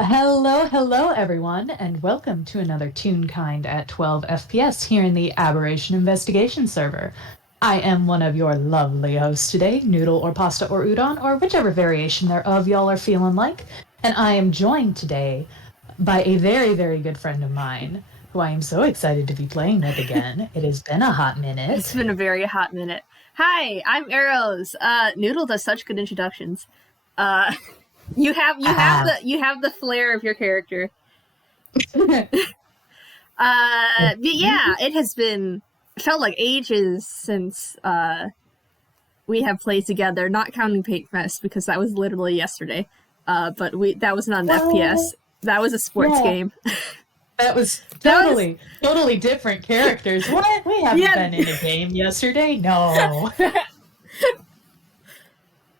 Hello, everyone, and welcome to another Toonkind at 12 FPS here in the Aberration Investigation server. I am one of your lovely hosts today, Noodle or Pasta or Udon, or whichever variation thereof y'all are feeling like, and I am joined today by a very good friend of mine, who I am so excited to be playing with again. It has been a hot minute. It's been a very hot minute. Hi, I'm Arrows. Noodle does such good introductions. You have the flair of your character. But yeah, it felt like ages since we have played together, not counting Paint Fest because that was literally yesterday. But that was not an FPS. That was a sports game. That was totally different characters. What? We haven't been in a game yesterday? No.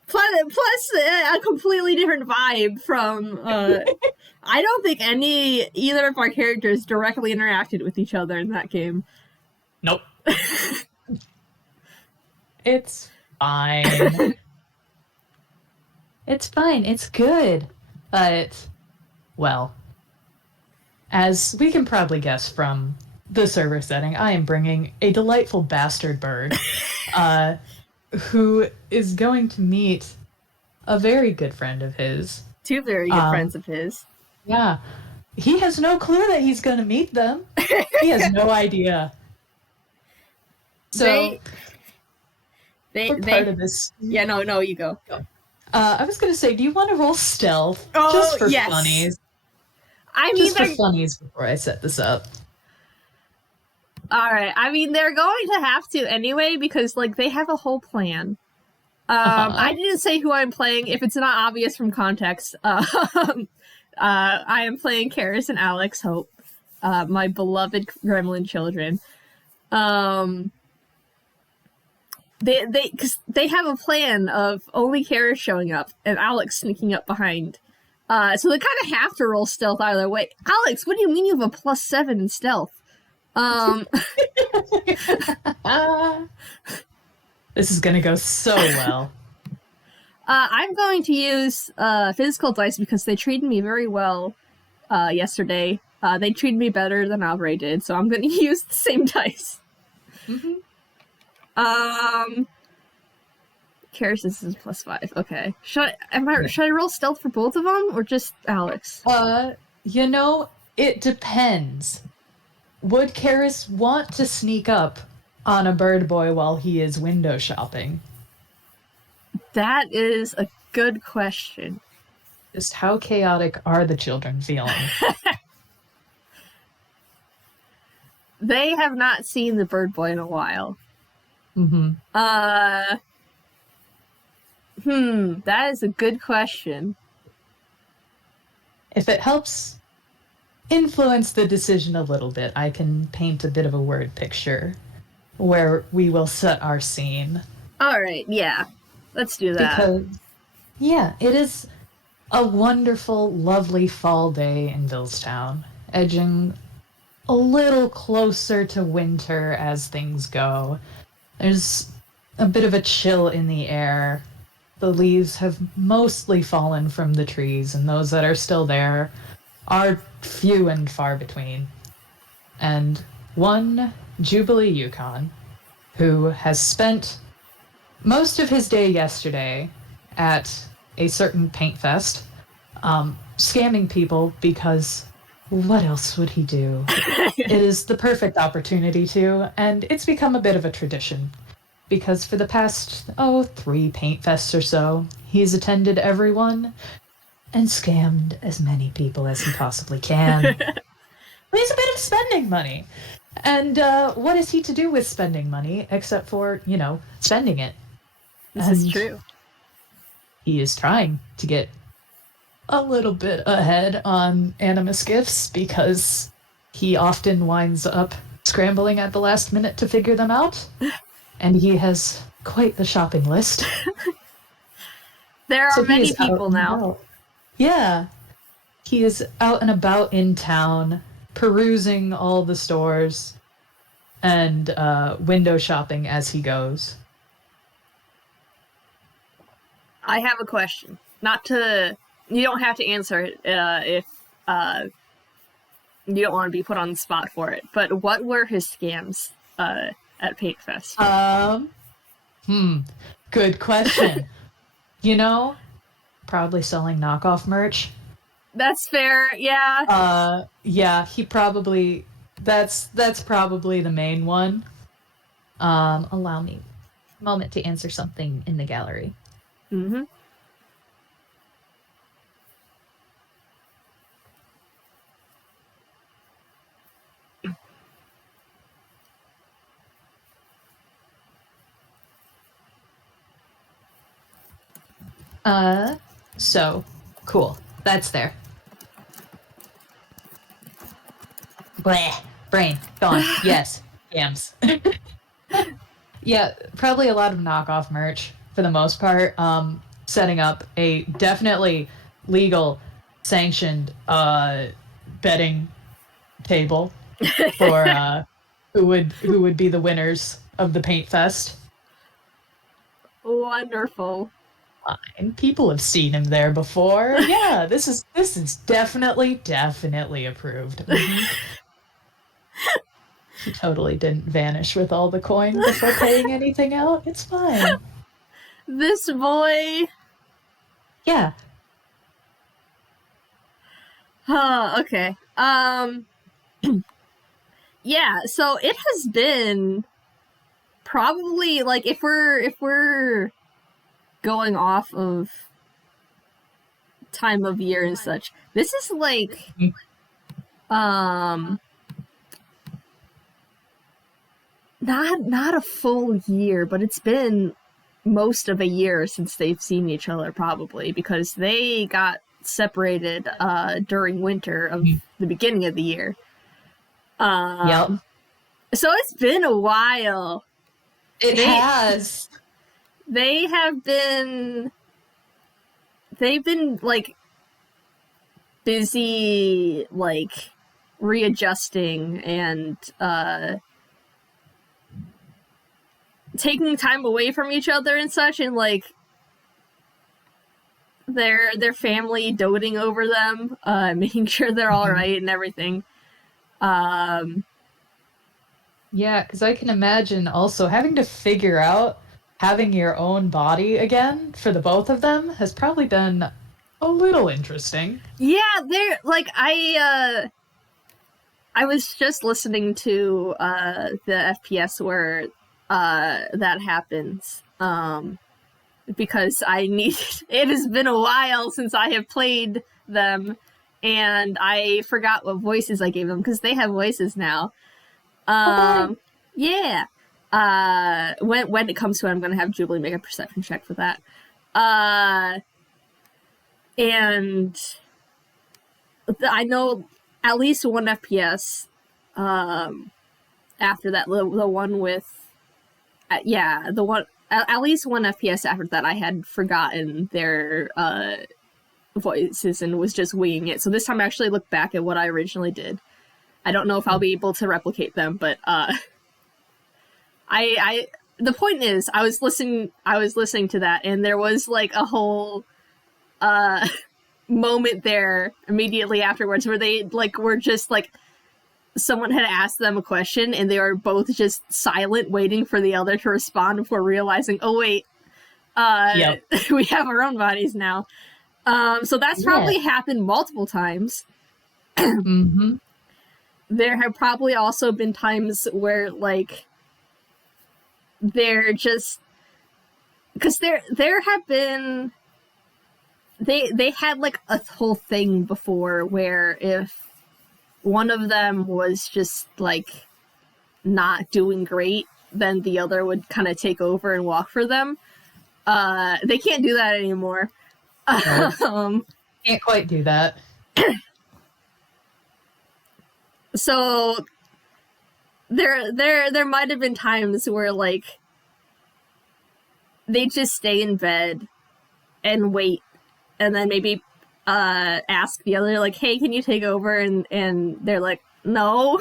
Plus a completely different vibe from I don't think either of our characters directly interacted with each other in that game. Nope. It's fine. It's fine. It's good. But, well, as we can probably guess from the server setting, I am bringing a delightful bastard bird who is going to meet a very good friend of his. Two very good friends of his. Yeah. He has no clue that he's going to meet them. He has no idea. So, part of this... Yeah, no, you go. I was going to say, do you want to roll stealth? Oh, just for yes. funnies. I mean, just for funnies before I set this up. Alright, I mean, they're going to have to anyway, because, like, they have a whole plan. I didn't say who I'm playing, if it's not obvious from context. I am playing Keris and Alex Hope, my beloved gremlin children. They have a plan of only Keris showing up, and Alex sneaking up behind. So they kind of have to roll stealth either way. Alex, what do you mean you have a +7 in stealth? This is gonna go so well. I'm going to use physical dice because they treated me very well yesterday. They treated me better than Obby did, so I'm going to use the same dice. Keris, this is +5. Okay. Should I roll stealth for both of them or just Alex? You know, it depends. Would Keris want to sneak up on a bird boy while he is window shopping? That is a good question. Just how chaotic are the children feeling? They have not seen the bird boy in a while. That is a good question. If it helps influence the decision a little bit, I can paint a bit of a word picture where we will set our scene. Alright, yeah. Let's do that. Because, yeah, it is a wonderful, lovely fall day in Villestown, edging a little closer to winter as things go. There's a bit of a chill in the air. The leaves have mostly fallen from the trees, and those that are still there are few and far between. And one Jubilee Yukon, who has spent most of his day yesterday at a certain paint fest, scamming people because what else would he do? It is the perfect opportunity to, and it's become a bit of a tradition. Because for the past, 3 paint fests or so, he's attended everyone and scammed as many people as he possibly can. He's a bit of spending money. And what is he to do with spending money except for, spending it? This is true. He is trying to get a little bit ahead on animus gifts because he often winds up scrambling at the last minute to figure them out. And he has quite the shopping list. There are many people now. Yeah. He is out and about in town, perusing all the stores, and window shopping as he goes. I have a question. Not to You don't have to answer it if you don't want to be put on the spot for it. But what were his scams at Paint Fest? Good question. Probably selling knockoff merch. That's fair, yeah. Yeah, he probably... That's probably the main one. Allow me a moment to answer something in the gallery. Mm-hmm. So, cool. That's there. Bleh. Brain. Gone. Yes. Yams. Yeah, probably a lot of knockoff merch for the most part. Setting up a definitely legal, sanctioned betting table for who would be the winners of the Paint Fest. Wonderful. Fine. People have seen him there before. Yeah, this is definitely approved. Mm-hmm. He totally didn't vanish with all the coin before paying anything out. It's fine. This boy. Yeah. Okay. Yeah, so it has been probably like if we're going off of time of year and such, this is like not a full year, but it's been most of a year since they've seen each other, probably, because they got separated during winter of the beginning of the year. Yep. So it's been a while. It has. They've been like busy, like readjusting and taking time away from each other and such, and like their family doting over them, making sure they're all right and everything. Yeah, because I can imagine also having to figure out having your own body again for the both of them has probably been a little interesting. Yeah, they're like I was just listening to the FPS where that happens. Because I needed it has been a while since I have played them, and I forgot what voices I gave them because they have voices now. Okay. Yeah. When it comes to it, I'm gonna have Jubilee make a perception check for that. And I know at least one FPS. After that, the one with, the one at least one FPS after that, I had forgotten their voices and was just winging it. So this time I actually looked back at what I originally did. I don't know if I'll be able to replicate them, but the point is I was listening to that, and there was like a whole moment there immediately afterwards where they like were just like someone had asked them a question and they were both just silent waiting for the other to respond before realizing, oh wait, Yep. we have our own bodies now. So that's probably happened multiple times. Mm-hmm. There have probably also been times where, like, they're just... Because there have been... They had, like, a whole thing before where if one of them was just, like, not doing great, then the other would kind of take over and walk for them. They can't do that anymore. Nope. Can't quite do that. So there might have been times where like they just stay in bed and wait, and then maybe ask the other like, "Hey, can you take over?" And they're like, "No."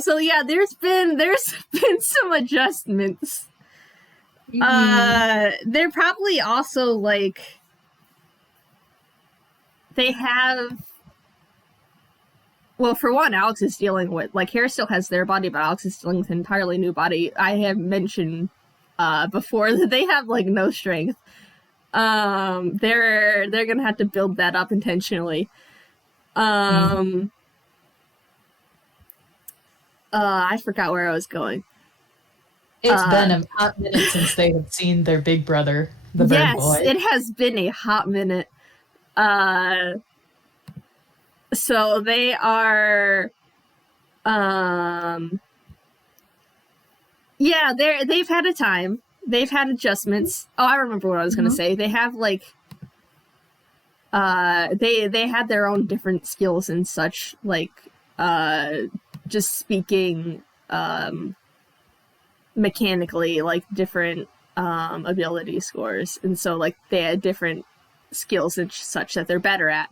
So yeah, there's been some adjustments. They're probably also like they have. Well, for one, Alex is dealing with like Keris still has their body, but Alex is dealing with an entirely new body. I have mentioned before that they have like no strength. They're gonna have to build that up intentionally. I forgot where I was going. It's been a hot minute since they have seen their big brother, the bird boy. Yes, it has been a hot minute. So they are, yeah, they've had a time. They've had adjustments. Oh, I remember what I was gonna say. They have like, they had their own different skills and such, like, just speaking, mechanically, like different, ability scores, and so like they had different skills and such that they're better at.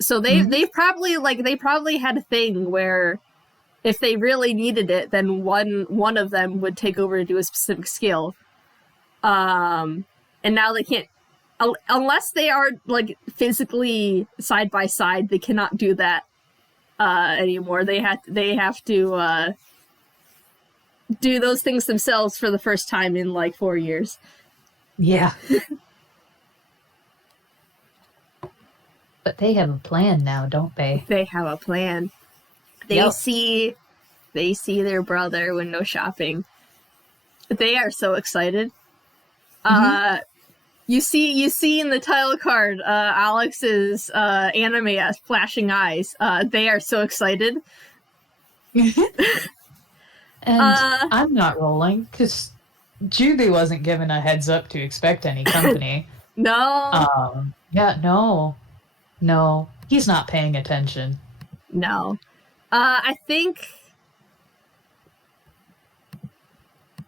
So they've probably had a thing where if they really needed it, then one of them would take over to do a specific skill. And now they can't, unless they are like physically side by side, they cannot do that anymore. They have to do those things themselves for the first time in like 4 years. Yeah. But they have a plan now, don't they? They have a plan. They see their brother window shopping. They are so excited. You see in the title card, Alex's anime flashing eyes. They are so excited. And I'm not rolling because Jubilee wasn't given a heads up to expect any company. No. No, he's not paying attention. No. I think...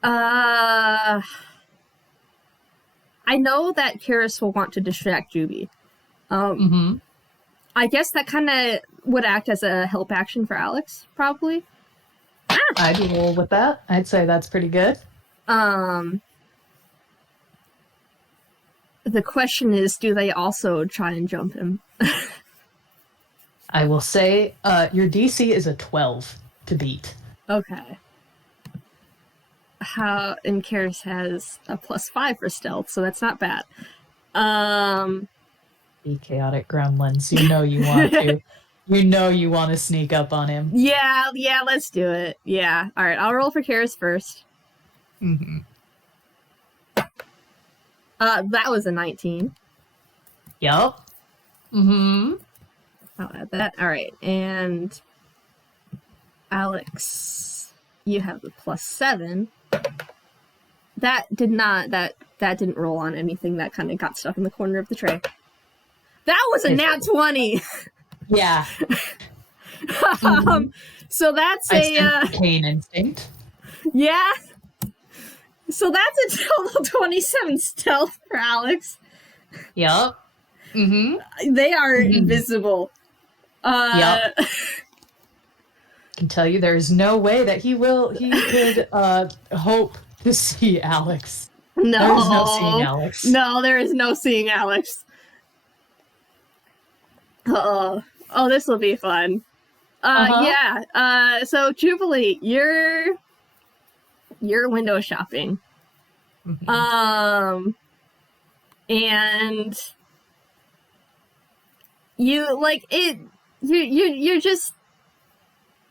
I know that Keris will want to distract Juby. I guess that kind of would act as a help action for Alex, probably. I'd roll with that. I'd say that's pretty good. The question is, do they also try and jump him? I will say your DC is a 12 to beat. Okay. And Keris has a +5 for stealth, so that's not bad. Be chaotic gremlins. You know you want to. You know you want to sneak up on him. Yeah, let's do it. Yeah. All right, I'll roll for Keris first. That was a 19. Yup. I'll add that. All right, and Alex, you have the +7. That didn't roll on anything. That kind of got stuck in the corner of the tray. That was a nat 20. Yeah. So that's a Cain instinct. Yeah. So that's a total 27 stealth for Alex. Yup. They are invisible. Yep. I can tell you there is no way that he could hope to see Alex. No. There is no seeing Alex. No, there is no seeing Alex. Oh, this will be fun. Yeah. So Jubilee, you're window shopping. And you like it.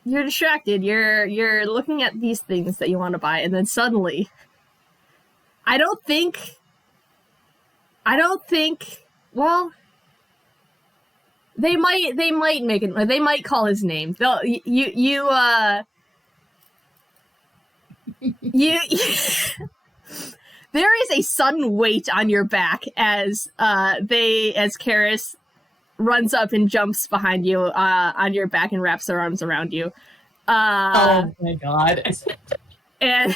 You're distracted. You're looking at these things that you want to buy, and then suddenly, I don't think. Well, they might make it. They might call his name. They'll you. There is a sudden weight on your back as Keris runs up and jumps behind you on your back and wraps their arms around you. Oh my god! And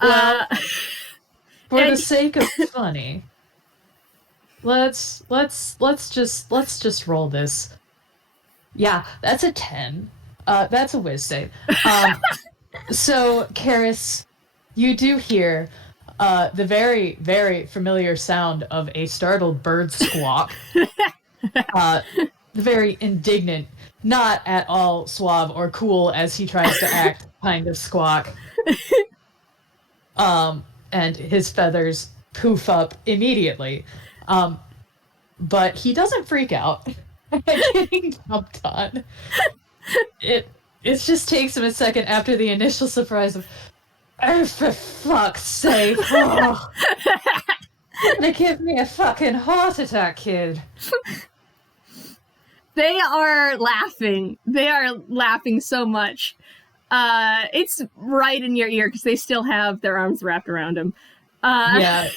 well, for the sake of funny, let's just roll this. Yeah, that's a 10. That's a whiz save. So Keris you do hear the very, very familiar sound of a startled bird squawk. The very indignant, not at all suave or cool as he tries to act kind of squawk. And his feathers poof up immediately. But he doesn't freak out at getting jumped on. It just takes him a second after the initial surprise of, oh, for fuck's sake. Oh. You're gonna give me a fucking heart attack, kid. They are laughing. They are laughing so much. It's right in your ear because they still have their arms wrapped around him. Yeah,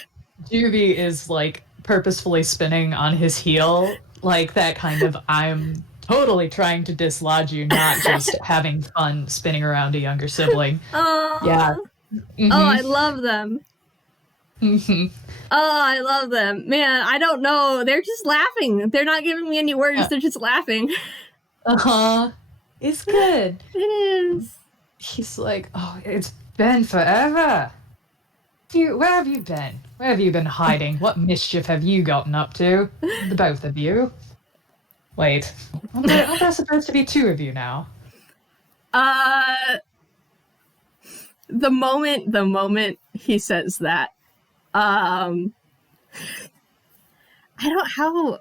Juby is like purposefully spinning on his heel, like that kind of I'm totally trying to dislodge you, not just having fun spinning around a younger sibling. Oh, yeah. Mm-hmm. Oh, I love them. Mm-hmm. Oh, I love them. Man, I don't know. They're just laughing. They're not giving me any words. They're just laughing. Uh-huh. It's good. It is. He's like, oh, it's been forever. Where have you been? Where have you been hiding? What mischief have you gotten up to? The both of you. Wait, aren't there supposed to be two of you now? The moment he says that, I don't how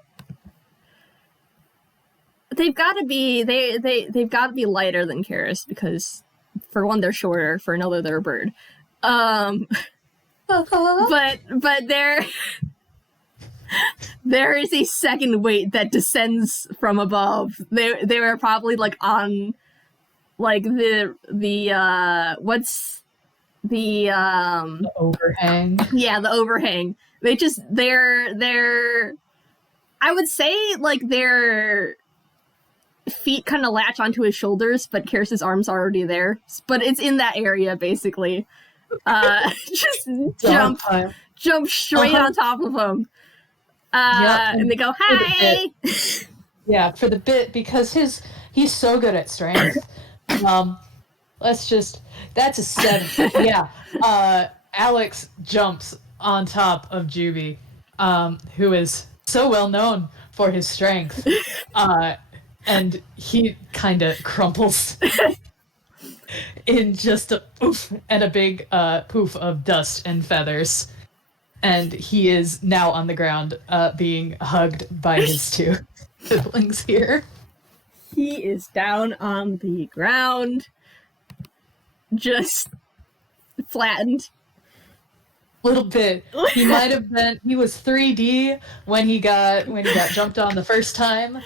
they've got to be they've got to be lighter than Keris because for one they're shorter, for another they're a bird. But there is a second weight that descends from above. They were probably like on like the what's the overhang. Yeah, the overhang. They're I would say like their feet kind of latch onto his shoulders, but Keris's arms are already there. But it's in that area basically. Just jump straight on top of him. And they go, "Hi!" Yeah, for the bit, because he's so good at strength. That's a 7. Yeah. Alex jumps on top of Juby, who is so well known for his strength. And he kind of crumples in just a oof and a big poof of dust and feathers. And he is now on the ground, being hugged by his two siblings here. He is down on the ground, just flattened. Little bit. He might have been. He was 3D when he got jumped on the first time.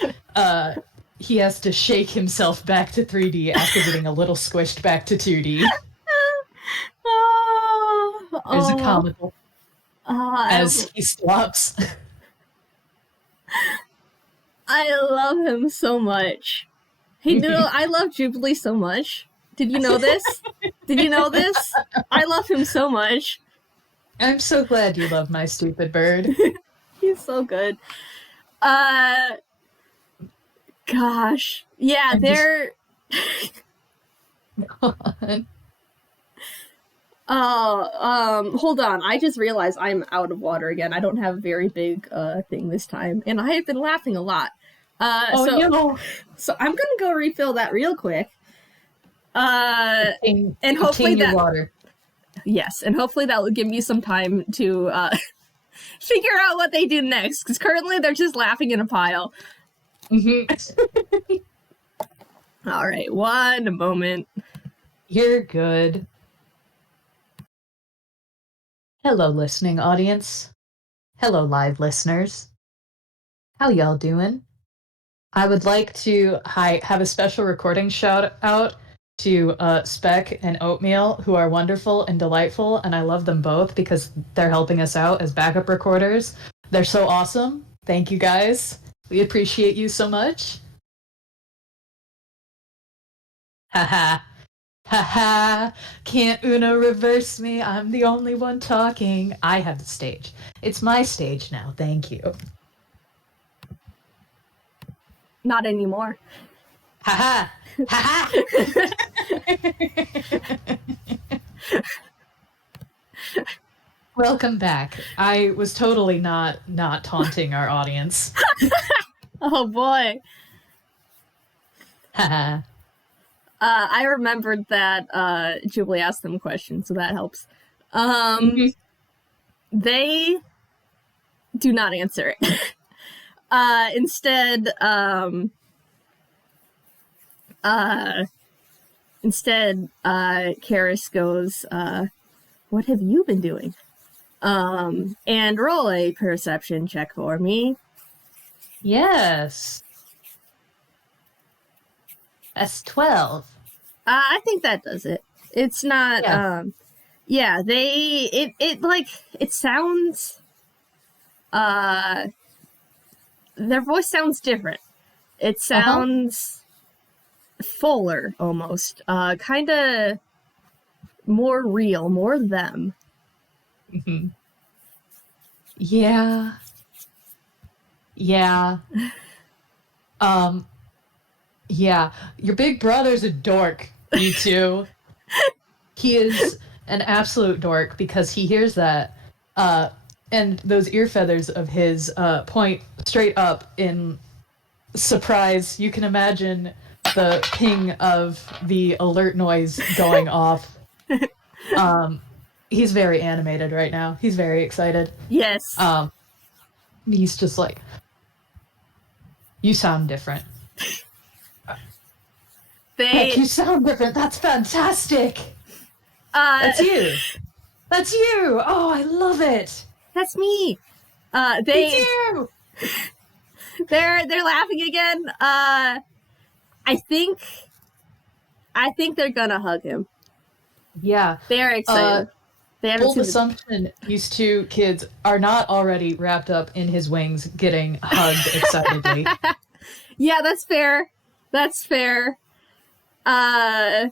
He has to shake himself back to 3D after getting a little squished back to 2D. There's a comical as he slops. I love him so much. Hey, Noodle, I love Jubilee so much. Did you know this? Did you know this? I love him so much. I'm so glad you love my stupid bird. He's so good. Gosh. Yeah, they're... hold on. I just realized I'm out of water again. I don't have a very big thing this time, and I have been laughing a lot. No. So I'm gonna go refill that real quick. And hopefully that water. Yes, and hopefully that will give me some time to figure out what they do next, because currently they're just laughing in a pile. Mm-hmm. All right, one moment. You're good. Hello, listening audience. Hello, live listeners. How y'all doing? I would like to have a special recording shout out to Speck and Oatmeal, who are wonderful and delightful, and I love them both because they're helping us out as backup recorders. They're so awesome. Thank you, guys. We appreciate you so much. Haha. Haha. Can't Una reverse me. I'm the only one talking. I have the stage. It's my stage now. Thank you. Not anymore. Haha. Haha. Welcome back. I was totally not taunting our audience. Oh boy. Haha. I remembered that Jubilee asked them a question, so that helps. They do not answer it. Instead, Keris goes, what have you been doing? And roll a perception check for me. Yes. That's 12. I think that does it. It's not, it sounds, their voice sounds different. It sounds fuller, almost. Kind of more real, more them. Yeah. Yeah. Yeah. Your big brother's a dork, you two. He is an absolute dork because he hears that, and those ear feathers of his point straight up in surprise. You can imagine the ping of the alert noise going off. He's very animated right now. He's very excited. Yes. He's just like, you sound different. Heck, you sound different. That's fantastic. That's you. That's you. Oh, I love it. That's me. Me too. They're laughing again. I think they're gonna hug him. Yeah. They're excited. They haven't bold assumption these two kids are not already wrapped up in his wings getting hugged excitedly. Yeah, that's fair. That's fair. I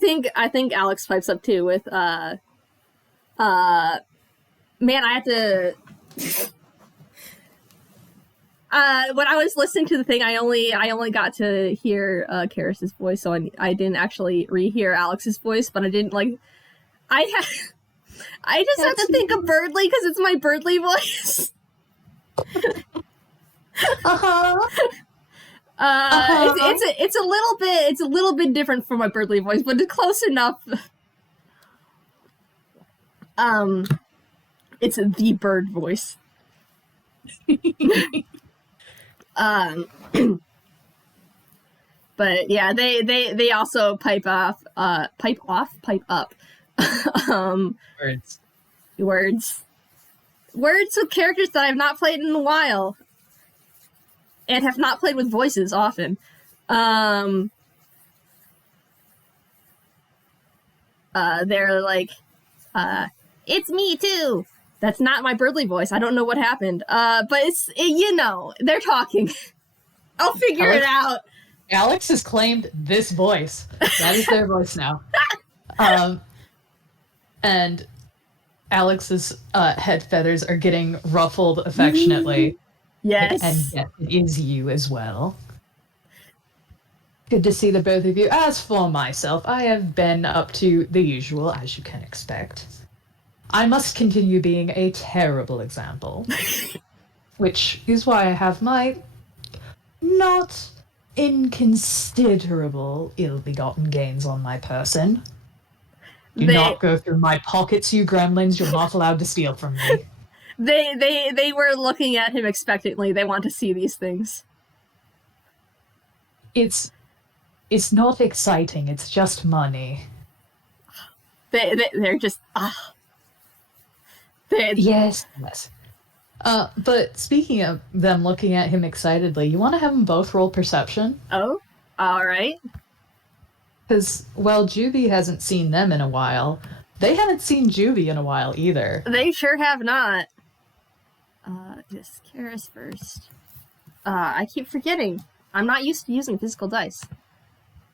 think Alex pipes up too with man, I have to when I was listening to the thing, I only got to hear Keris's voice, so I didn't actually rehear Alex's voice, but I didn't I just have to think of Birdly because it's my Birdly voice. It's a little bit different from my Birdly voice, but it's close enough. It's the bird voice. But yeah, they also pipe up. Words with characters that I've not played in a while, and have not played with voices often. They're like, it's me too. That's not my Birdly voice. I don't know what happened. But they're talking. I'll figure it out. Alex has claimed this voice. That is their voice now. And Alex's head feathers are getting ruffled affectionately. Yes. And yes, it is you as well. Good to see the both of you. As for myself, I have been up to the usual, as you can expect. I must continue being a terrible example. Which is why I have my not inconsiderable ill-begotten gains on my person. Do not go through my pockets, you gremlins. You're not allowed to steal from me. They were looking at him expectantly. They want to see these things. It's not exciting. It's just money. They're just Yes. But speaking of them looking at him excitedly, you want to have them both roll perception? Oh, all right. Because, well, Juby hasn't seen them in a while. They haven't seen Juby in a while either. They sure have not. Just Keris first. I keep forgetting. I'm not used to using physical dice.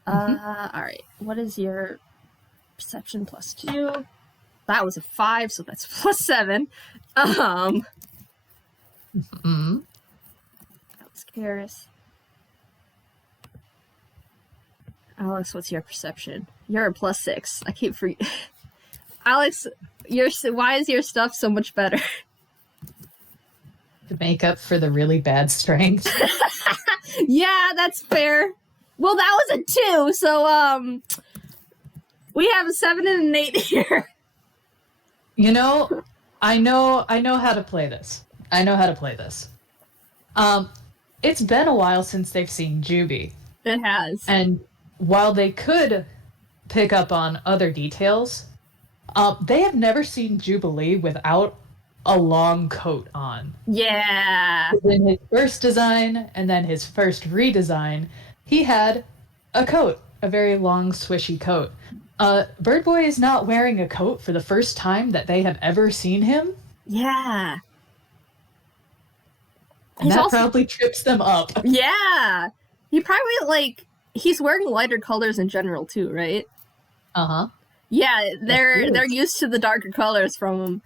Alright. What is your perception plus 2? That was a 5, so that's plus 7. That was Keris. Alex, what's your perception? You're a plus 6. I keep forgetting. Alex, why is your stuff so much better? To make up for the really bad strength. Yeah, that's fair. Well, that was a 2, so we have a 7 and an 8 here. You know, I know how to play this. It's been a while since they've seen Juby. It has. And while they could pick up on other details, they have never seen Jubilee without a long coat on. Yeah. In his first design and then his first redesign, he had a coat, a very long, swishy coat. Bird Boy is not wearing a coat for the first time that they have ever seen him. Yeah. And that probably trips them up. Yeah. He probably, he's wearing lighter colors in general, too, right? Uh-huh. Yeah, they're used to the darker colors from him.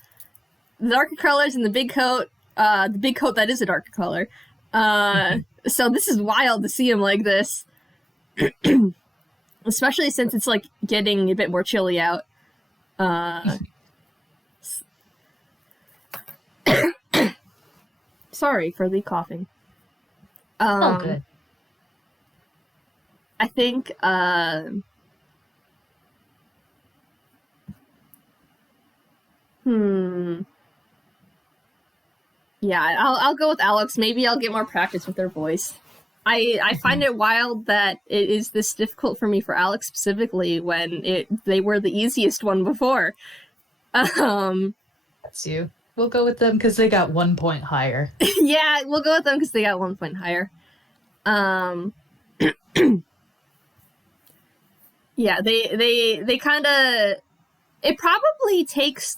The darker colors and the big coat that is a darker color. So this is wild to see him like this. Especially since it's, getting a bit more chilly out. Sorry for the coughing. Good. I think, yeah, I'll go with Alex. Maybe I'll get more practice with their voice. I find it wild that it is this difficult for me for Alex specifically when they were the easiest one before. That's you. We'll go with them because they got 1 point higher. Yeah, we'll go with them because they got 1 point higher. Yeah, they kind of... It probably takes,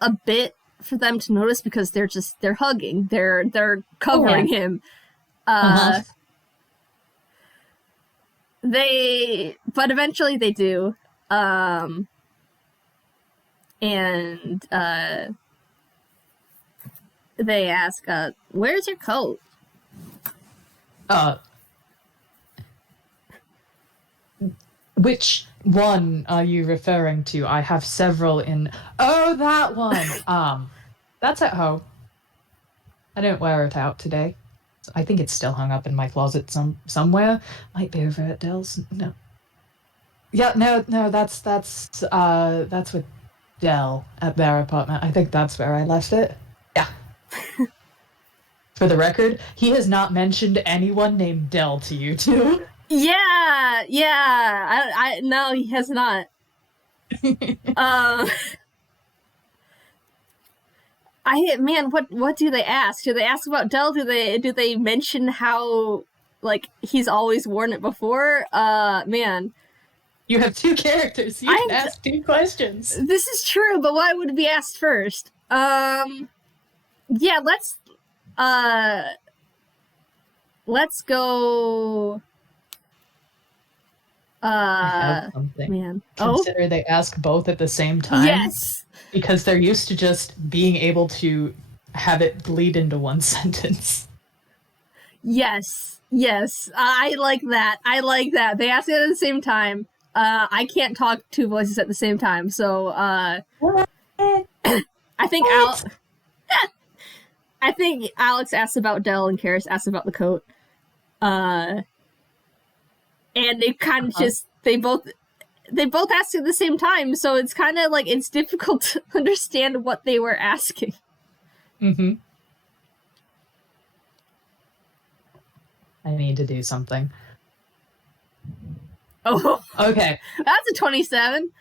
a bit for them to notice because they're hugging. They're covering him. But eventually they do. And they ask, where's your coat? Which one are you referring to? I have several in... Oh, that one! That's at home. I didn't wear it out today. I think it's still hung up in my closet somewhere. Might be over at Dell's. No. Yeah, no, that's with Dell at their apartment. I think that's where I left it. Yeah. For the record, he has not mentioned anyone named Dell to you two. Yeah. I no, he has not. What do they ask? Do they ask about Dell? Do they mention how he's always worn it before? Man. You have 2 characters. You can ask 2 questions. This is true, but what would be asked first? Yeah, let's go. I have something. Man. Consider they ask both at the same time. Yes. Because they're used to just being able to have it bleed into one sentence. Yes. I like that. They ask it at the same time. I can't talk 2 voices at the same time, so I think I think Alex asked about Dell and Keris asked about the coat. And it kind of just they both asked at the same time, so it's kind of it's difficult to understand what they were asking. Mm-hmm. I need to do something. Oh, okay. That's a 27.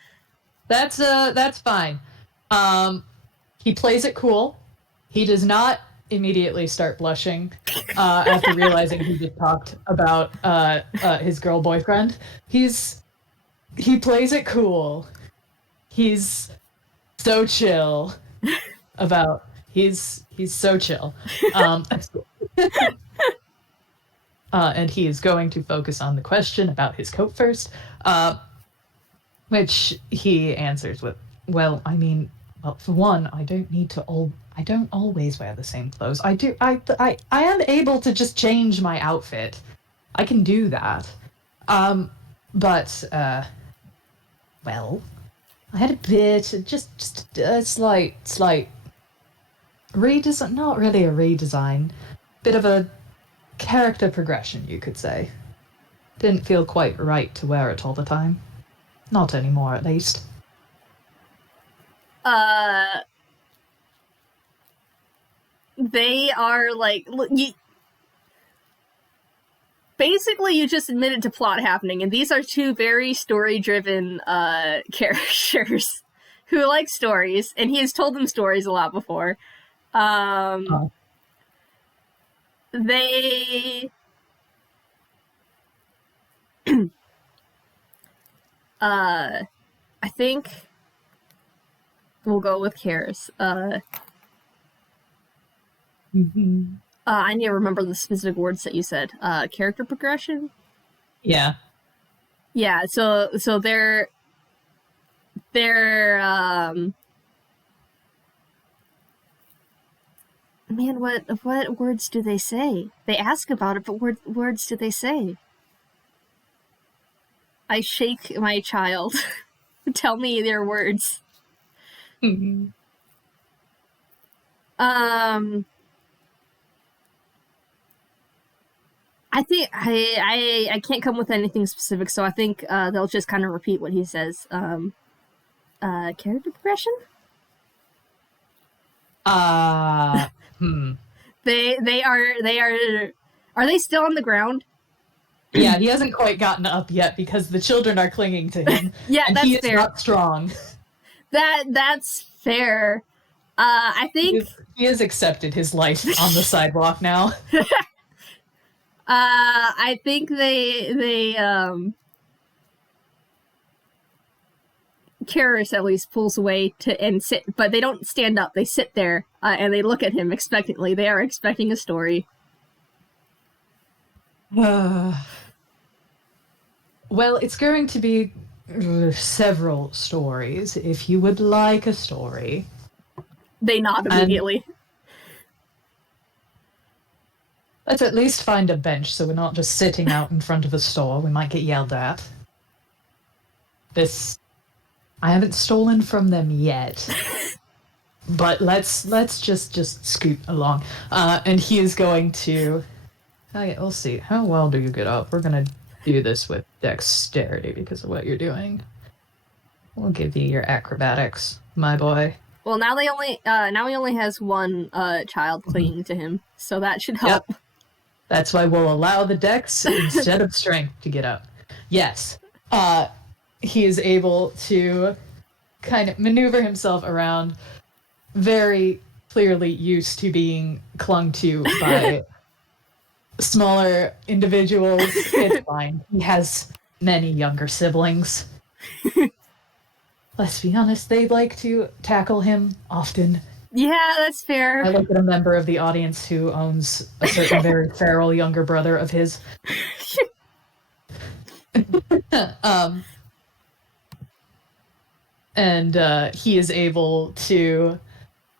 That's fine. He plays it cool. He does not immediately start blushing after realizing he just talked about his girl boyfriend. He plays it cool. He's so chill about he's so chill. And he is going to focus on the question about his coat first, which he answers with, well, for one, I don't always wear the same clothes. I am able to just change my outfit. I can do that. But, well, I had a bit, just a slight redesign, not really a redesign, bit of a character progression, you could say. Didn't feel quite right to wear it all the time. Not anymore, at least. They are like basically you just admitted to plot happening, and these are two very story-driven characters who like stories, and he has told them stories a lot before. They I think we'll go with Keris. I need to remember the specific words that you said. Character progression? Yeah. Yeah, so they're man, what words do they say? They ask about it, but what words do they say? I shake my child. Tell me their words. I think I can't come with anything specific, so I think they'll just kind of repeat what he says. Character progression? They are they still on the ground? Yeah, he hasn't quite gotten up yet because the children are clinging to him. Yeah, and that's he is fair. not strong. That's fair. I think he has accepted his life on the sidewalk now. I think they Keris at least pulls away and sit, but they don't stand up. They sit there and they look at him expectantly. They are expecting a story. Well, it's going to be several stories. If you would like a story. They nod immediately. Let's at least find a bench so we're not just sitting out in front of a store. We might get yelled at. I haven't stolen from them yet. But let's just scoot along. And he is going to... Okay, we'll see. How well do you get up? We're going to do this with dexterity because of what you're doing. We'll give you your acrobatics, my boy. Well, now he only has one child clinging to him, so that should help. Yep. That's why we'll allow the dex instead of strength to get up. Yes. He is able to kind of maneuver himself around, very clearly used to being clung to by smaller individuals. It's fine. He has many younger siblings. Let's be honest, they like to tackle him often. Yeah, that's fair. I look at a member of the audience who owns a certain very feral younger brother of his. And he is able to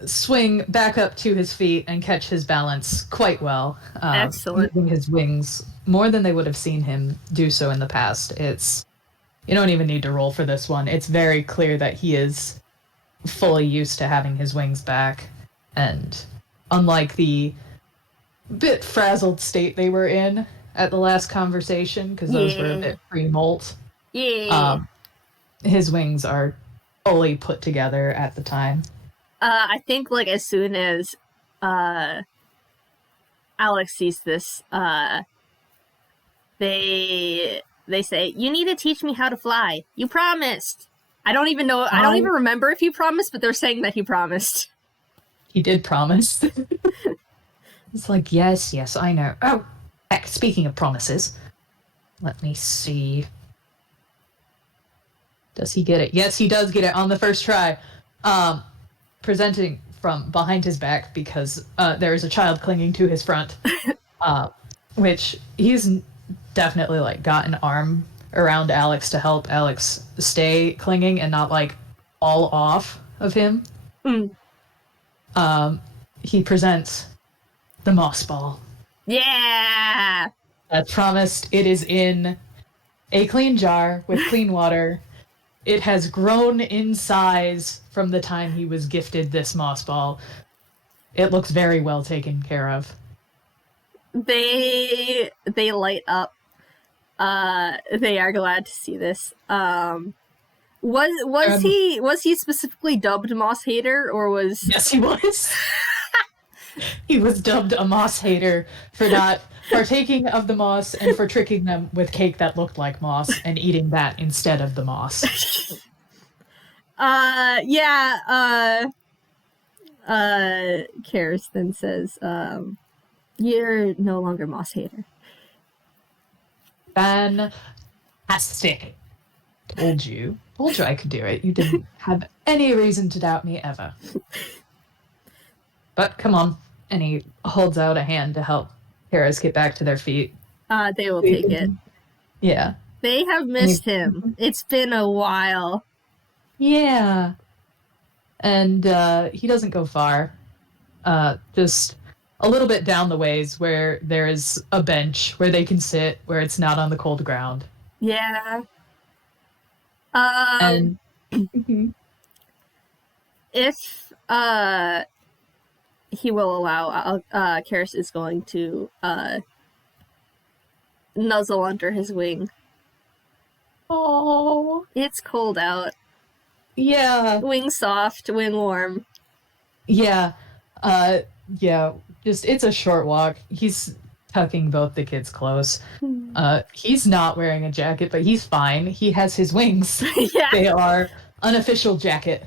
swing back up to his feet and catch his balance quite well. Excellent. Using his wings more than they would have seen him do so in the past. You don't even need to roll for this one. It's very clear that he is fully used to having his wings back. And unlike the bit frazzled state they were in at the last conversation, because those were a bit pre-molt, his wings are fully put together at the time. I think, like, as soon as Alex sees this, they say, "You need to teach me how to fly. You promised." I don't even know. I don't even remember if he promised, but they're saying that he promised. He did promise. It's like, yes, I know. Oh, heck, speaking of promises, let me see. Does he get it? Yes, he does get it on the first try. Presenting from behind his back because there is a child clinging to his front, which he's definitely like got an arm around Alex to help Alex stay clinging and not like fall off of him. He presents the moss ball. Yeah! As promised, it is in a clean jar with clean water It has grown in size from the time he was gifted this moss ball. It looks very well taken care of. They light up. They are glad to see this. Was he specifically dubbed Moss Hater, or was... Yes, he was. He was dubbed a moss hater for not partaking of the moss and for tricking them with cake that looked like moss and eating that instead of the moss. Keris then says, you're no longer Moss Hater. Fantastic. Told you I could do it. You didn't have any reason to doubt me ever. But come on. And he holds out a hand to help Keris get back to their feet. They will take it. Yeah. They have missed him. It's been a while. Yeah. And he doesn't go far. Just a little bit down the ways where there is a bench where they can sit, where it's not on the cold ground. Yeah. And if he will allow, Keris is going to nuzzle under his wing. Oh, it's cold out. Yeah. Wing soft, wing warm. Yeah. Yeah. Just, it's a short walk. He's tucking both the kids close. He's not wearing a jacket, but he's fine. He has his wings. Yeah. They are unofficial jacket.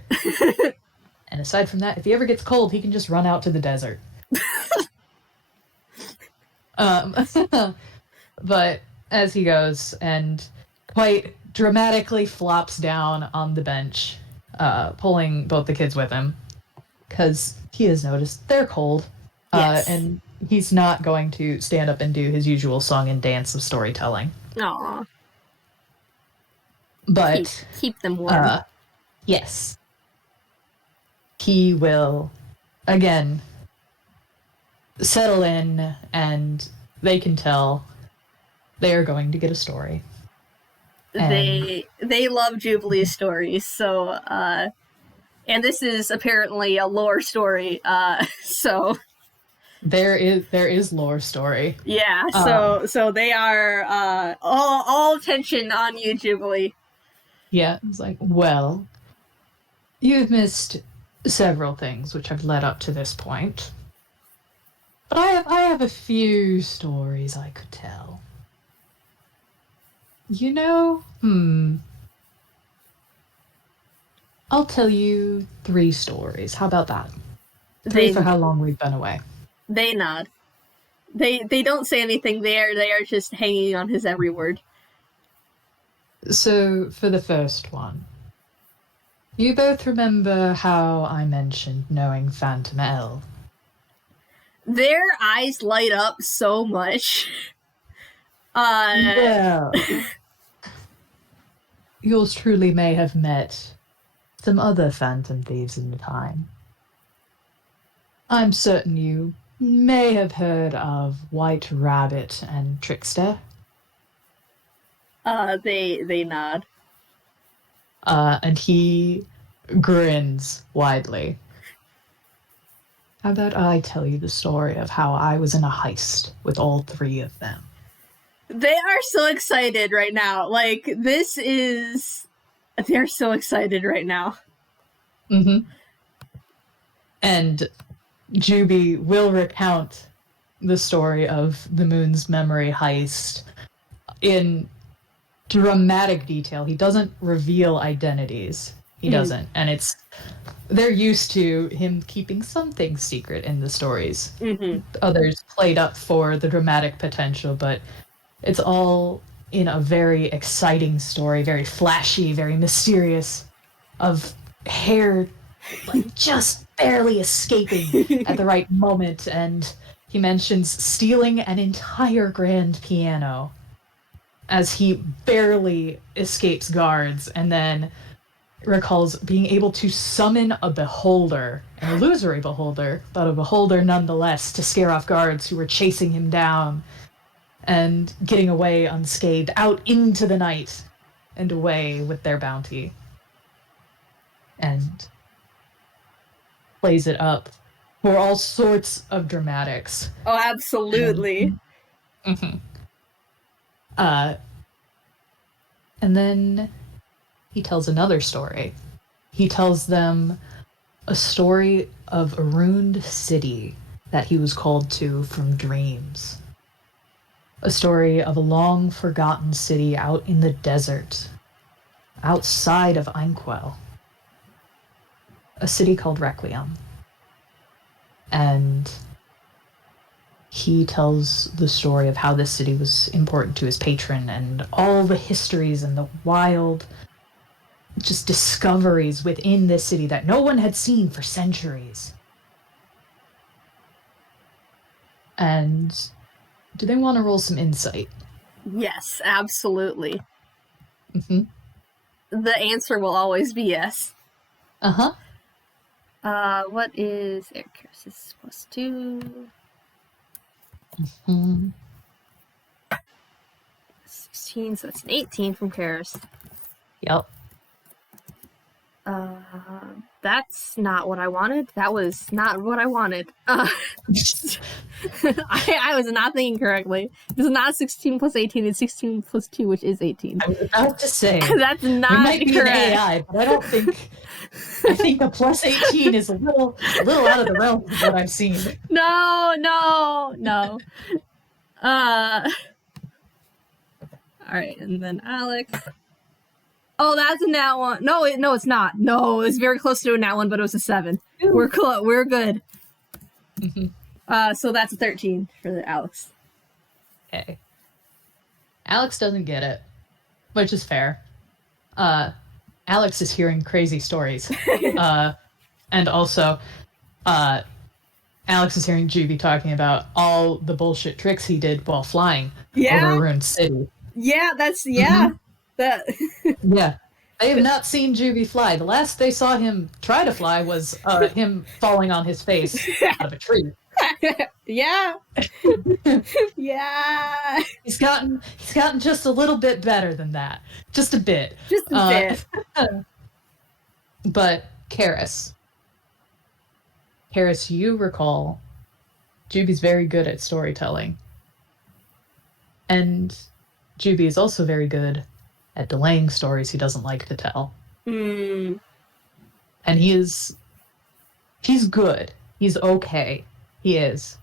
And aside from that, if he ever gets cold, he can just run out to the desert. But as he goes and quite dramatically flops down on the bench, pulling both the kids with him, because he has noticed they're cold. Yes. And he's not going to stand up and do his usual song and dance of storytelling. Aww. But keep them warm. Yes. He will, again, settle in, and they can tell they are going to get a story. And they love Jubilee stories, so and this is apparently a lore story, so there is lore story. Yeah, so they are all attention on you, Jubilee. Yeah, it's like, well, you've missed several things which have led up to this point. But I have a few stories I could tell. You know, I'll tell you 3 stories. How about that? 3 for how long we've been away. They nod. They don't say anything there. They are just hanging on his every word. So, for the first one, you both remember how I mentioned knowing Phantom L? Their eyes light up so much. Well, yours truly may have met some other phantom thieves in the time. I'm certain you may have heard of White Rabbit and Trickster. They nod. And he grins widely. How about I tell you the story of how I was in a heist with all 3 of them? They are so excited right now. Like, they're so excited right now. Mm-hmm. And Juby will recount the story of the Moon's Memory heist in dramatic detail. He doesn't reveal identities. He doesn't. And they're used to him keeping some things secret in the stories. Mm-hmm. Others played up for the dramatic potential, but it's all in a very exciting story, very flashy, very mysterious, of hair like just barely escaping at the right moment. And he mentions stealing an entire grand piano as he barely escapes guards, and then recalls being able to summon a beholder, an illusory beholder, but a beholder nonetheless, to scare off guards who were chasing him down, and getting away unscathed out into the night and away with their bounty. and plays it up for all sorts of dramatics. Oh, absolutely. Mm-hmm. And then he tells another story. He tells them a story of a ruined city that he was called to from dreams. A story of a long forgotten city out in the desert, outside of Einquell. A city called Requiem. And he tells the story of how this city was important to his patron and all the histories and the wild just discoveries within this city that no one had seen for centuries. And do they want to roll some insight? Yes, absolutely. Mm-hmm. The answer will always be yes. Uh-huh. What is Keris is +2? Mm-hmm. 16, so that's an 18 from Keris. Yep. That's not what I wanted. That was not what I wanted. I was not thinking correctly. This is not 16 plus 18, it's 16 plus 2, which is 18. I was about to say. That's not we might be correct. an AI, but I don't think... I think the plus 18 is a little out of the realm of what I've seen. No. Alright, and then Alex. Oh, that's a nat one. No, it's not. No, it's very close to a nat one, but it was a 7. Ooh. We're close. We're good. Mm-hmm. So that's a 13 for the Alex. Okay. Alex doesn't get it, which is fair. Alex is hearing crazy stories. And also, Alex is hearing Juby talking about all the bullshit tricks he did while flying over a ruined city. Yeah, that's... Yeah. Mm-hmm. Yeah. They have not seen Juby fly. The last they saw him try to fly was him falling on his face out of a tree. Yeah. Yeah. He's gotten just a little bit better than that. Just a bit. Just a bit. But Keris, you recall Juby's very good at storytelling. And Juby is also very good at delaying stories he doesn't like to tell. Mm. And he's good. He's okay. He is.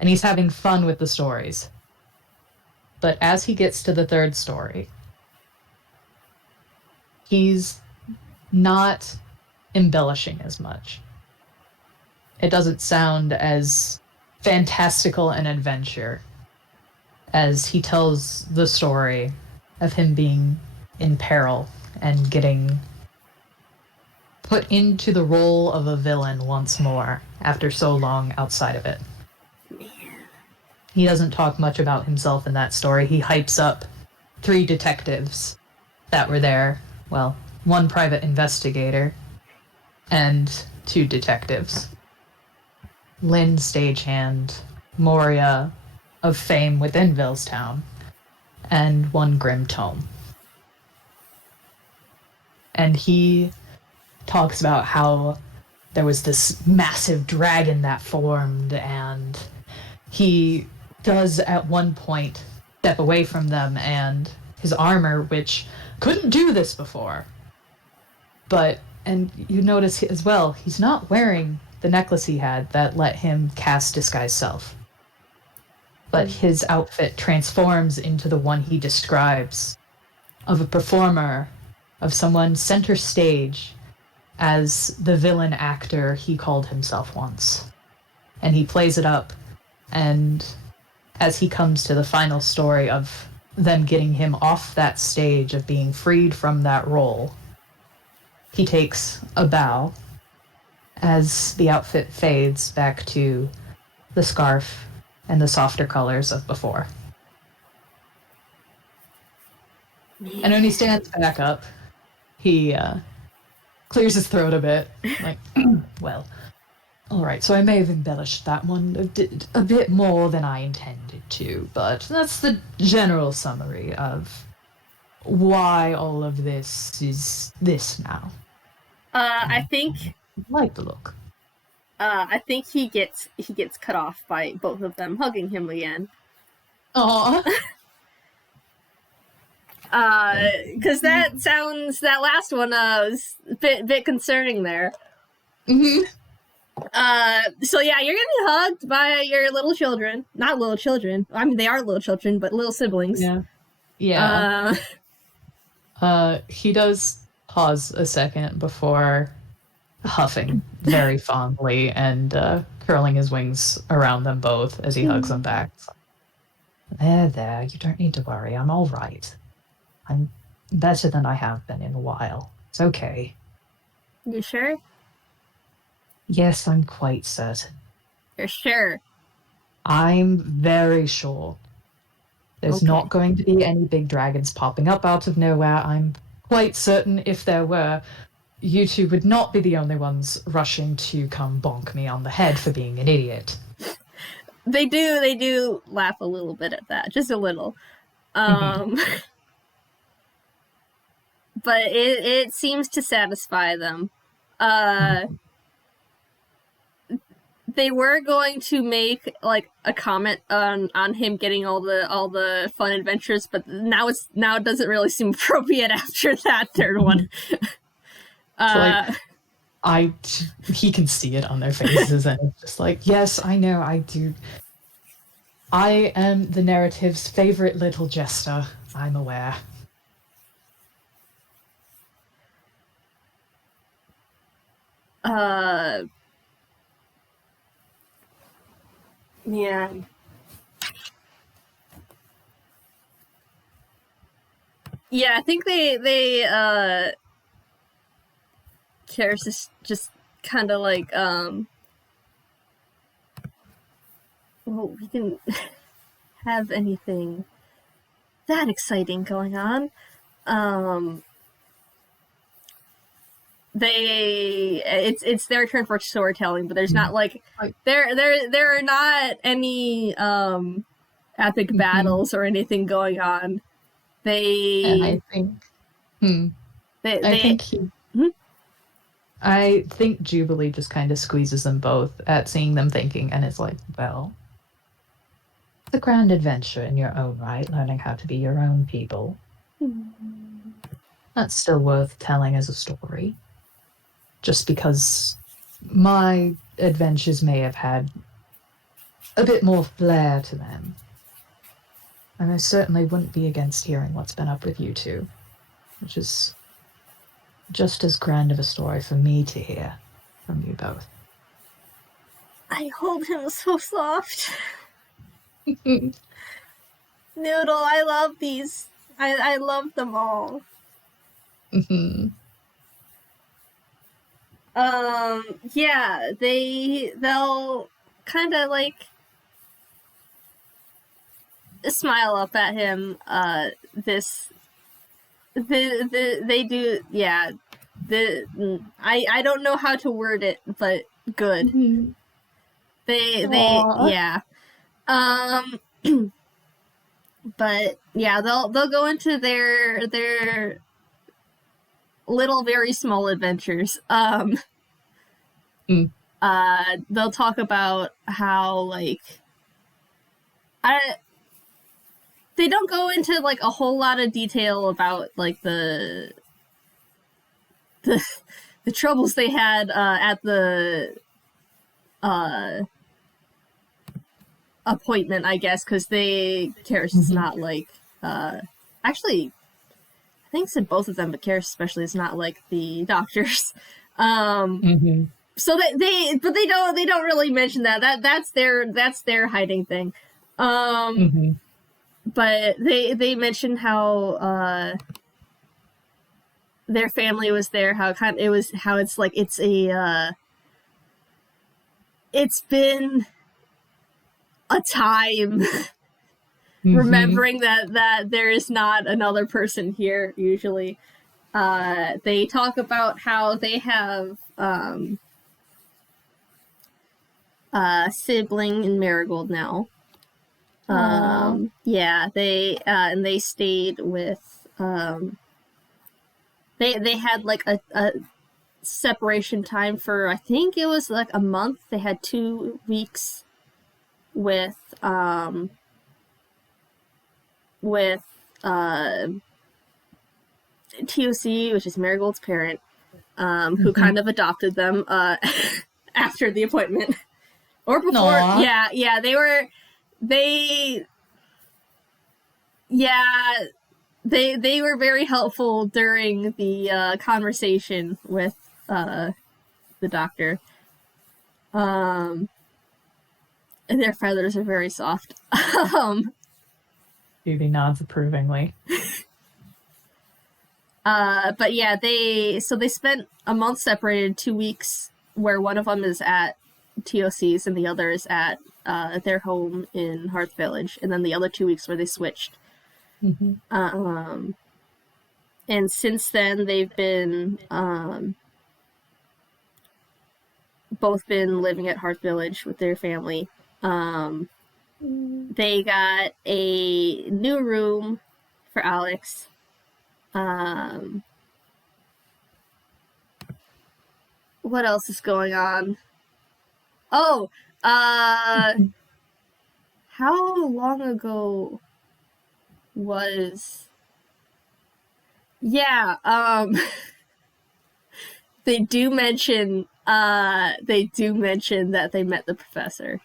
And he's having fun with the stories. But as he gets to the third story, he's not embellishing as much. It doesn't sound as fantastical an adventure as he tells the story of him being in peril and getting put into the role of a villain once more after so long outside of it. Man. He doesn't talk much about himself in that story. He hypes up 3 detectives that were there. Well, 1 private investigator and 2 detectives. Lynn Stagehand, Moria of fame within Villestown, and 1 Grim Tome. And he talks about how there was this massive dragon that formed, and he does at one point step away from them, and his armor, which couldn't do this before, and you notice as well, he's not wearing the necklace he had that let him cast Disguise Self. But his outfit transforms into the one he describes, of a performer, of someone center stage, as the villain actor he called himself once. And he plays it up, and as he comes to the final story of them getting him off that stage, of being freed from that role, he takes a bow as the outfit fades back to the scarf and the softer colors of before. And when he stands back up, he clears his throat a bit, like, well, all right, so I may have embellished that one a bit more than I intended to, but that's the general summary of why all of this is this now. I think I like the look. I think he gets cut off by both of them hugging him again. Aww. Because that last one was a bit concerning there. Mm-hmm. So yeah, you're getting hugged by your little children. Not little children. I mean, they are little children, but little siblings. Yeah. Yeah. He does pause a second before huffing very fondly and curling his wings around them both as he hugs them back. There, you don't need to worry. I'm all right. I'm better than I have been in a while. It's okay. You sure? Yes, I'm quite certain. You're sure? I'm very sure. There's Okay. not going to be any big dragons popping up out of nowhere. I'm quite certain if there were, you two would not be the only ones rushing to come bonk me on the head for being an idiot. They do laugh a little bit at that, just a little. But it seems to satisfy them. They were going to make like a comment on him getting all the fun adventures, but now it doesn't really seem appropriate after that third one. He can see it on their faces, and it's just like, yes, I know, I do. I am the narrative's favorite little jester. I'm aware. Yeah. Yeah, I think they Keris is just kind of like, well, we didn't have anything that exciting going on. It's their turn for storytelling, but there's not like there are not any epic battles or anything going on. I think Jubilee just kind of squeezes them both at seeing them thinking, and it's like, well, it's a grand adventure in your own right, learning how to be your own people. That's still worth telling as a story. Just because my adventures may have had a bit more flair to them. And I certainly wouldn't be against hearing what's been up with you two, which is just as grand of a story for me to hear from you both. I hold him so soft. Noodle, I love these. I love them all. Yeah, they'll kind of like smile up at him. They do, yeah. I don't know how to word it, but good. Yeah. But yeah, they'll go into their little, very small adventures. They'll talk about how, like, they don't go into like a whole lot of detail about like the troubles they had at the appointment, I guess, because Keris is not like actually, I think said both of them, but Keris especially is not like the doctors. So they don't really mention that's their hiding thing. But they mentioned how their family was there, how it's like it's been a time remembering that there is not another person here usually. They talk about how they have a sibling in Marigold now. Yeah, they stayed with they had like a separation time for, I think it was like a month. They had 2 weeks with TOC, which is Marigold's parent, who kind of adopted them after the appointment. Or before. Aww. Yeah, they were very helpful during the conversation with the doctor. And their feathers are very soft. Judy nods approvingly. But yeah, they spent a month separated, 2 weeks, where one of them is at TOC's and the other is at their home in Hearth Village, and then the other 2 weeks where they switched. And since then, they've been both been living at Hearth Village with their family. They got a new room for Alex. What else is going on? Oh, how long ago was... Yeah, they do mention that they met the professor.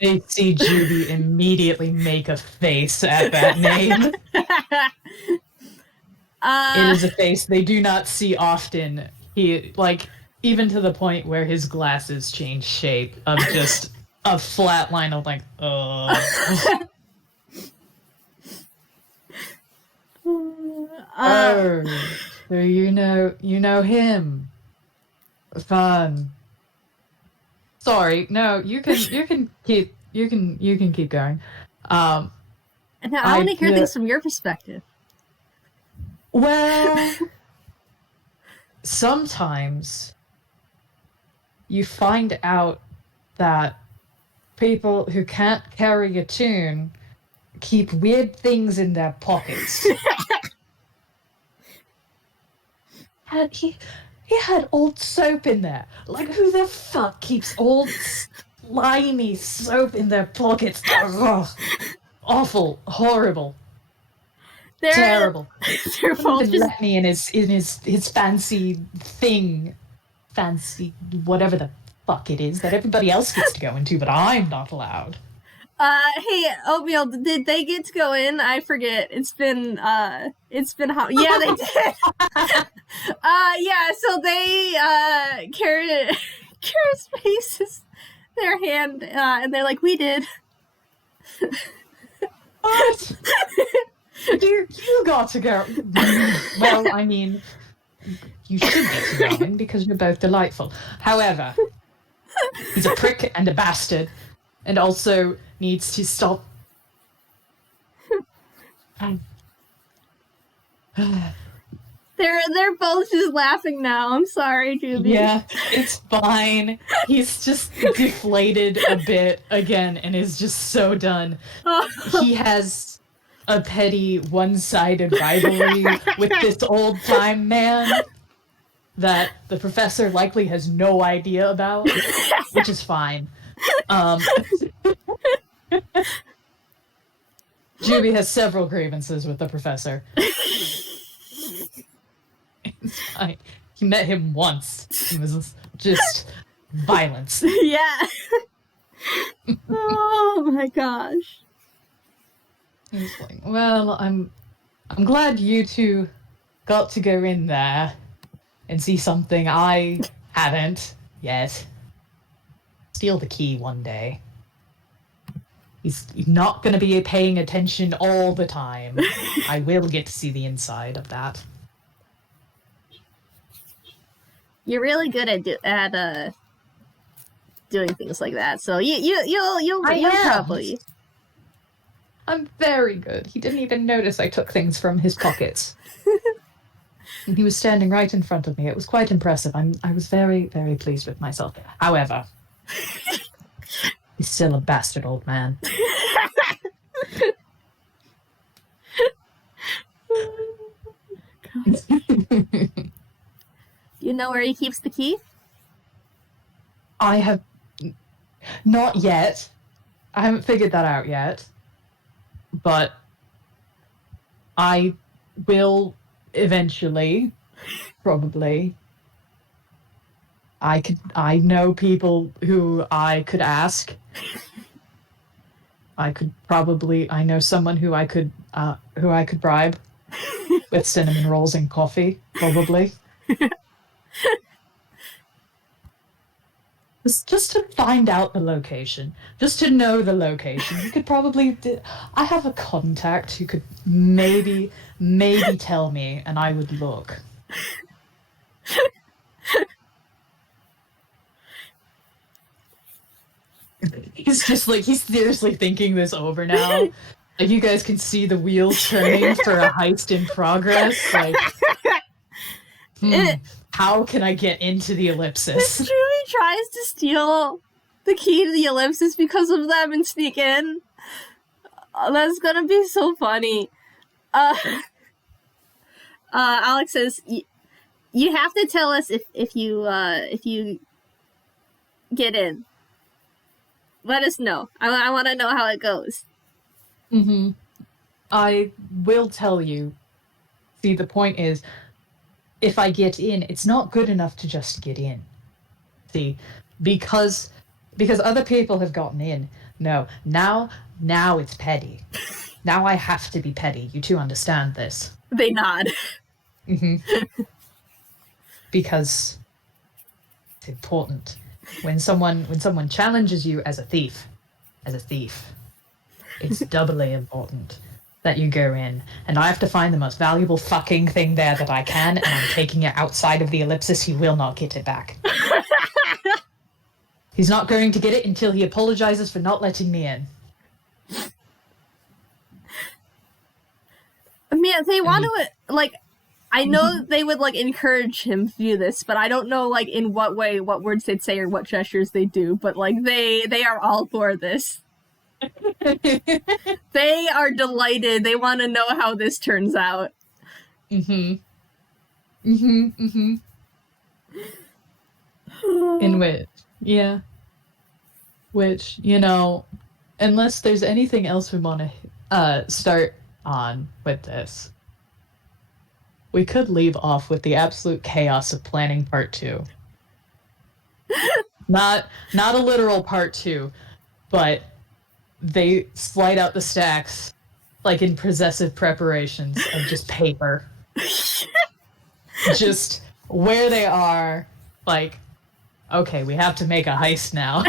They see Judy immediately make a face at that name. It is a face they do not see often. He, like, even to the point where his glasses change shape of just a flat line of like, oh, so you know him. Fun. Sorry, no, you can keep going. Now I want to hear things from your perspective. Well, sometimes you find out that people who can't carry a tune keep weird things in their pockets. And he had old soap in there. Like, who the fuck keeps old, slimy soap in their pockets? Ugh. Awful. Horrible. Terrible. They're both just... let me in his fancy thing. Fancy whatever the fuck it is that everybody else gets to go into, but I'm not allowed. Hey, Oatmeal, did they get to go in? I forget. It's been hot. Yeah, they did. Yeah, so they, Keris faces their hand, and they're like, we did. What? You got to go. Well, I mean, you should get to go in because you're both delightful. However, he's a prick and a bastard, and also needs to stop. They're both just laughing now. I'm sorry, Juby. Yeah, it's fine. He's just deflated a bit again and is just so done. He has a petty one-sided rivalry with this old-time man that the professor likely has no idea about, which is fine. Juby has several grievances with the professor. It's fine. He met him once. It was just violence. Yeah. Oh my gosh. He's like, well, I'm glad you two got to go in there and see something I haven't yet. Steal the key one day. He's not going to be paying attention all the time. I will get to see the inside of that. You're really good at doing things like that. So you'll probably. I'm very good. He didn't even notice I took things from his pockets. And he was standing right in front of me. It was quite impressive. I was very, very pleased with myself. However, he's still a bastard old man. you know where he keeps the key? I have not yet. I haven't figured that out yet. But I will eventually, probably. I know people who I could ask. I know someone who I could bribe with cinnamon rolls and coffee, probably. Just to find out the location, just to know the location. You could probably. I have a contact who could maybe tell me, and I would look. He's seriously thinking this over now. Like, you guys can see the wheels turning for a heist in progress. Like, how can I get into the ellipsis? If Julie tries to steal the key to the ellipsis because of them and sneak in, that's gonna be so funny. Alex says, you have to tell us if you get in. Let us know. I want to know how it goes. Mm-hmm. I will tell you. See, the point is, if I get in, it's not good enough to just get in. See, because other people have gotten in. No, now it's petty. Now I have to be petty. You two understand this. They nod. Mm-hmm. Because it's important. When someone challenges you as a thief, it's doubly important that you go in, and I have to find the most valuable fucking thing there that I can, and I'm taking it outside of the ellipsis. He will not get it back. He's not going to get it until he apologizes for not letting me in. I mean, they want to, like, I know they would, like, encourage him to do this, but I don't know, like, in what way, what words they'd say or what gestures they do, but, like, they are all for this. They are delighted. They want to know how this turns out. In which, you know, unless there's anything else we want to start on with this, we could leave off with the absolute chaos of planning part 2. Not a literal part 2, but they slide out the stacks like in possessive preparations of just paper. Just where they are, like, okay, we have to make a heist now.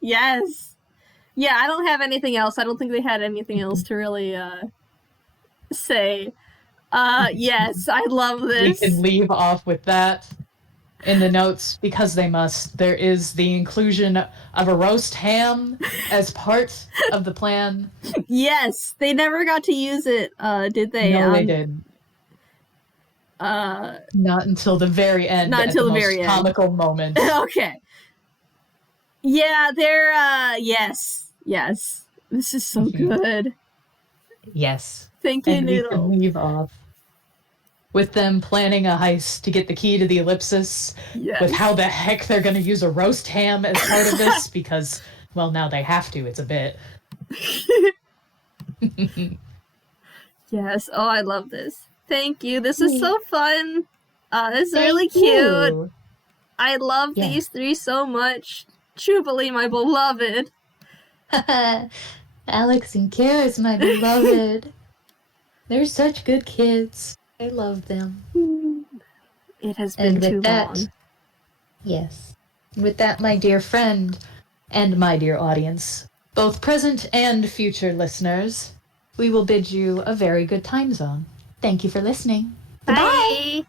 Yes. Yeah, I don't have anything else. I don't think they had anything else to really say. Yes, I love this. We can leave off with that in the notes because they must. There is the inclusion of a roast ham as part of the plan. Yes, they never got to use it, did they? No, they didn't. Not until the very end. Not until the very end. Comical moment. Okay. Yeah, they're, yes. This is so good. Yes. Thank you, Noodle. We can leave off with them planning a heist to get the key to the ellipsis, with how the heck they're going to use a roast ham as part of this, because, well, now they have to. It's a bit. Yes. Oh, I love this. Thank you. This is so fun. This is really cute. I love these three so much. Jubilee, my beloved. Alex and Keris, my beloved. They're such good kids. I love them. It has been too long. Yes. With that, my dear friend, and my dear audience, both present and future listeners, we will bid you a very good time zone. Thank you for listening. Bye. Bye.